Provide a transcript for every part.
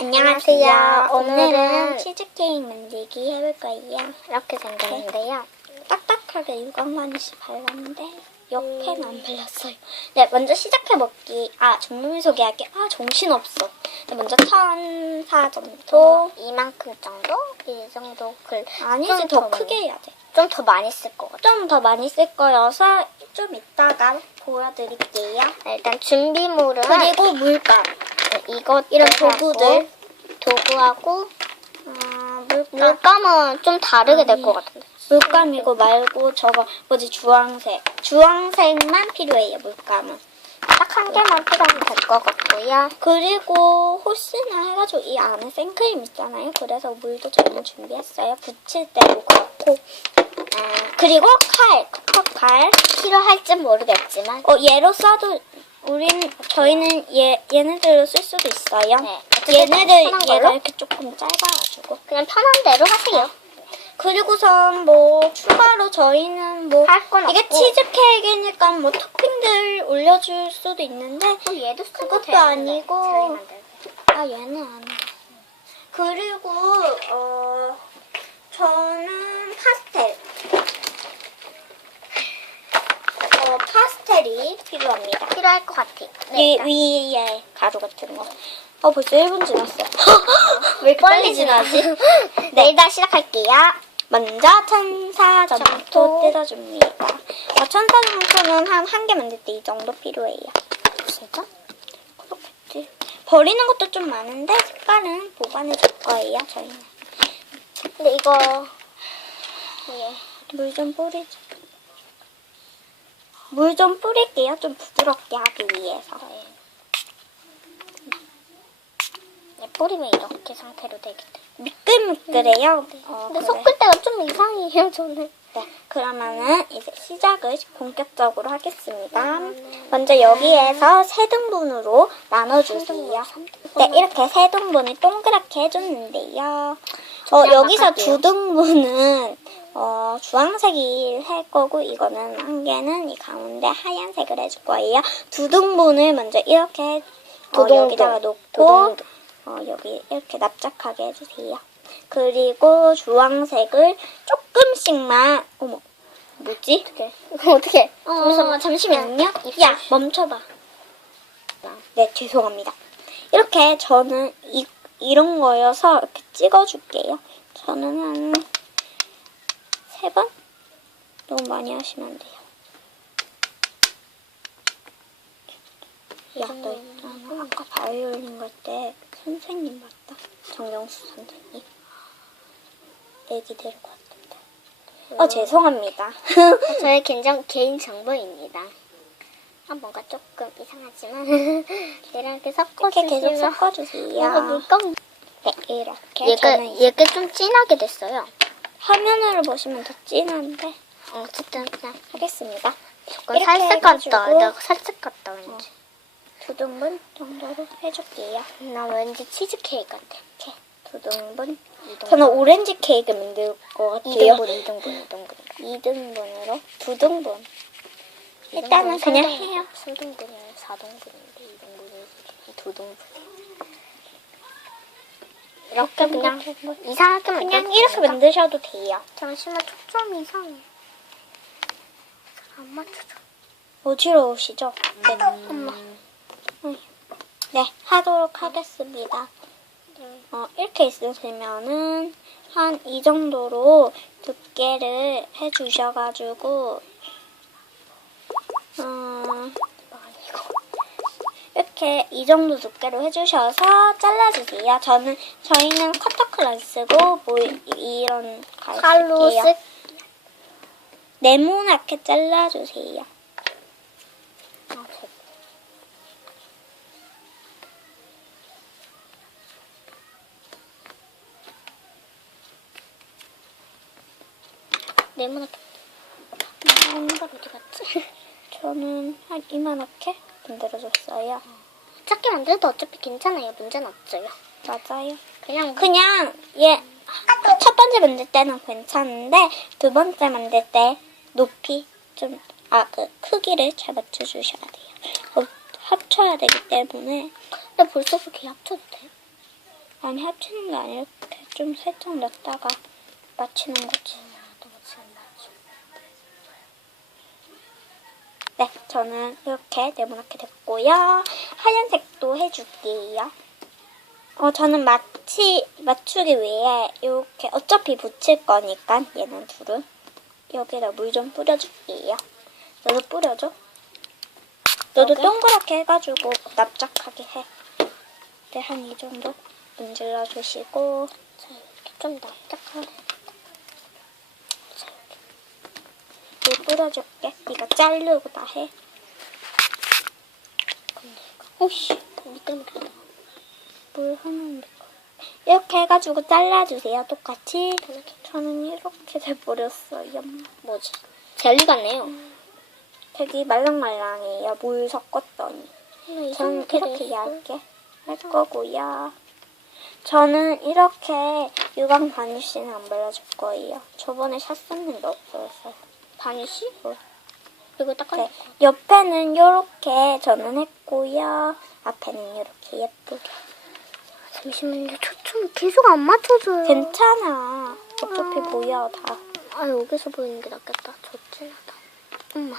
안녕하세요. 오늘은 치즈케이크 만들기 해볼 거예요. 이렇게 생겼는데요. 딱딱하게 유광만 씨 발랐는데 옆에는 안 발랐어요. 네, 먼저 시작해 먹기. 아, 종류를 소개할게. 아, 정신없어. 네, 먼저 천사점토. 또 이만큼 정도? 이 정도 글. 아니지, 좀더더 크게 해야 돼. 좀 더 많이 쓸것 같아요. 좀더 많이 쓸 거여서 좀 이따가 보여드릴게요. 네, 일단 준비물은 그리고 물감. 네, 이것 이런 도구들. 도구하고 아, 물감. 물감 은 좀 다르게 될 아니. 것 같은데. 물감이고 말고 저거 뭐지 주황색 주황색만 필요해요 물감은 딱 한 개만 필요하면 될 것 같고요. 그리고 호스나 해가지고 이 안에 생크림 있잖아요 그래서 물도 저는 준비했어요 붙일 때도 그렇고 아, 그리고 칼 커터칼 필요할지 모르겠지만 어 얘로 써도 우린 저희는 얘 얘네들로 쓸 수도 있어요 네, 어쨌든 얘네들 편한 얘가? 이렇게 조금 짧아가지고 그냥 편한 대로 하세요. 그리고선 뭐 추가로 저희는 뭐 할건 이게 없고. 치즈 케이크니까 뭐 토핑들 올려줄 수도 있는데 어, 얘도 쓰고 그것도 아니고. 만들고. 아 얘는 안 돼. 그리고 어 저는 파스텔 어 파스텔이 필요합니다. 필요할 것 같아요. 위, 일단 위에 가루 같은 거. 어 벌써 1분 지났어. 왜 이렇게 빨리 지나지? 네, 일단 시작할게요. 먼저 천사 점토 뜯어줍니다. 어, 천사 점토는 한 한 개 만들 때 이 정도 필요해요. 진짜? 그렇겠지. 버리는 것도 좀 많은데 색깔은 보관해 줄 거예요, 저희는. 근데 이거 예. 물좀 뿌리죠. 물 좀 뿌릴게요. 좀 부드럽게 하기 위해서. 예, 뿌리면 이렇게 상태로 되기 때문에. 미끌미끌해요. 어, 근데 그래. 섞을 때가 좀 이상해요, 저는. 네, 그러면은 이제 시작을 본격적으로 하겠습니다. 먼저 여기에서 세 등분으로 나눠주세요. 네, 이렇게 세 등분을 동그랗게 해줬는데요. 어, 여기서. 두 등분은 어, 주황색이 할 거고 이거는 한 개는 이 가운데 하얀색을 해줄 거예요. 두 등분을 먼저 이렇게 어, 도동동. 여기다가 놓고 도동동. 어, 여기 이렇게 납작하게 해주세요. 그리고 주황색을 조금씩만 어머 뭐지? 어떻게? 어떻게? 어, 잠시만, 잠시만요. 야 멈춰봐. 네 죄송합니다. 이렇게 저는 이, 이런 거여서 이렇게 찍어줄게요. 저는 한 세 번? 너무 많이 하시면 안 돼요. 야, 너 있잖아. 아까 바이올린 갈때 선생님 맞다. 정영수 선생님. 애기 데리고 왔던데. 어, 죄송합니다. 저의 개인, 개인 정보입니다. 아, 뭔가 조금 이상하지만. 이렇게 이렇게 섞어주시면. 계속 섞어주세요. 물감. 네, 이렇게. 얘가, 얘가 좀 진하게 됐어요. 화면으로 보시면 더 진한데 어, 어쨌든 그냥 하겠습니다. 이렇게 살색 같다. 해가지고 내가 살색 같다, 왠지. 두 등분 정도로 해줄게요. 나 왠지 치즈케이크 같아. 이렇게 두 등분. 이 등분. 저는 오렌지 케이크 만들 것 같아요. 2등분, 2등분, 2등분. 2등분으로 두 등분. 일단은 그냥 해요. 3등분이에요, 4등분인데 2등분이 2등분. 이렇게 그냥 이상하게 그냥 만들면 이렇게. 만드셔도 돼요. 잠시만 초점이 이상해. 안 맞춰져. 어지러우시죠? 네. 엄마. 네, 하도록 하겠습니다. 어, 이렇게 있으시면은 한 이 정도로 두께를 해주셔가지고 어, 이렇게 이 정도 두께로 해주셔서 잘라주세요. 저는 저희는 커터칼 안 쓰고 뭐 이- 이런 칼 칼로 쓸게요. 네모나게 잘라주세요. 아, 제- 네모나게 음, 어디 갔지? 저는 한 이만하게 만들어줬어요. 작게 만들어도 어차피 괜찮아요. 문제는 없어요. 맞아요. 그냥 그냥 얘 첫 번째 만들 때는 괜찮은데 두 번째 만들 때 높이 좀 아 그 크기를 잘 맞춰주셔야 돼요. 어, 합쳐야 되기 때문에 근데 벌써 그렇게 합쳐도 돼? 아니 합치는 게 아니라 이렇게 좀 살짝 넣었다가 맞추는 거지. 네, 저는 이렇게 네모나게 됐고요. 하얀색도 해줄게요. 어, 저는 마치, 맞추기 위해 이렇게 어차피 붙일 거니까 얘는 둘은 여기다 물 좀 뿌려줄게요. 너도 뿌려줘. 너도 여기? 동그랗게 해가지고 납작하게 해. 네, 한 이 정도 문질러 주시고 자, 이렇게 좀 납작하게. 물 뿌려줄게. 네가 자르고 다 해. 오씨, 미끌미끌. 물 하나만 넣고. 이렇게 해가지고 잘라주세요. 똑같이. 저는 이렇게 돼버렸어요. 뭐지? 젤리 같네요. 되게 말랑말랑해요. 물 섞었더니. 저는 이렇게 얇게 할 거고요. 저는 이렇게 유광 바니쉬는 안 발라줄 거예요. 저번에 샀었는데 없어졌어요. 바니쉬? 어. 이거 닦아야 네. 옆에는 이렇게 저는 했고요. 앞에는 이렇게 예쁘게. 잠시만요. 초점 계속 안 맞춰져요. 괜찮아. 어차피 보여 다. 아, 여기서 보이는 게 낫겠다. 저 찔러다. 엄마.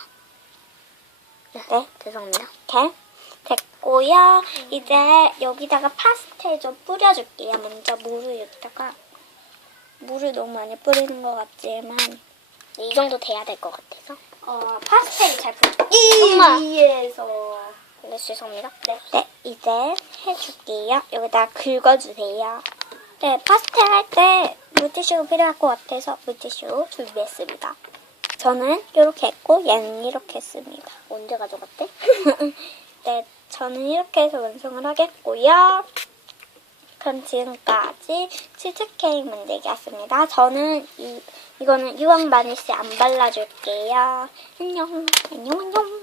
네, 네. 죄송합니다. 이렇게 됐고요. 이제 여기다가 파스텔 좀 뿌려줄게요. 먼저 물을 여기다가 물을 너무 많이 뿌리는 것 같지만 네, 이 정도 돼야 될 것 같아서. 어, 파스텔이 잘 뿌려. 엄마. 위에서. 네, 죄송합니다. 네. 네, 이제 해줄게요. 여기다 긁어주세요. 네, 파스텔 할 때 물티슈가 필요할 것 같아서 물티슈 준비했습니다. 저는 이렇게 했고 얘는 이렇게 했습니다. 언제 가져갔대? 네, 저는 이렇게 해서 완성을 하겠고요. 그럼 지금까지 치즈케이크 만들기였습니다. 저는 이, 이거는 유황 바니쉬 안 발라줄게요. 안녕, 안녕, 안녕.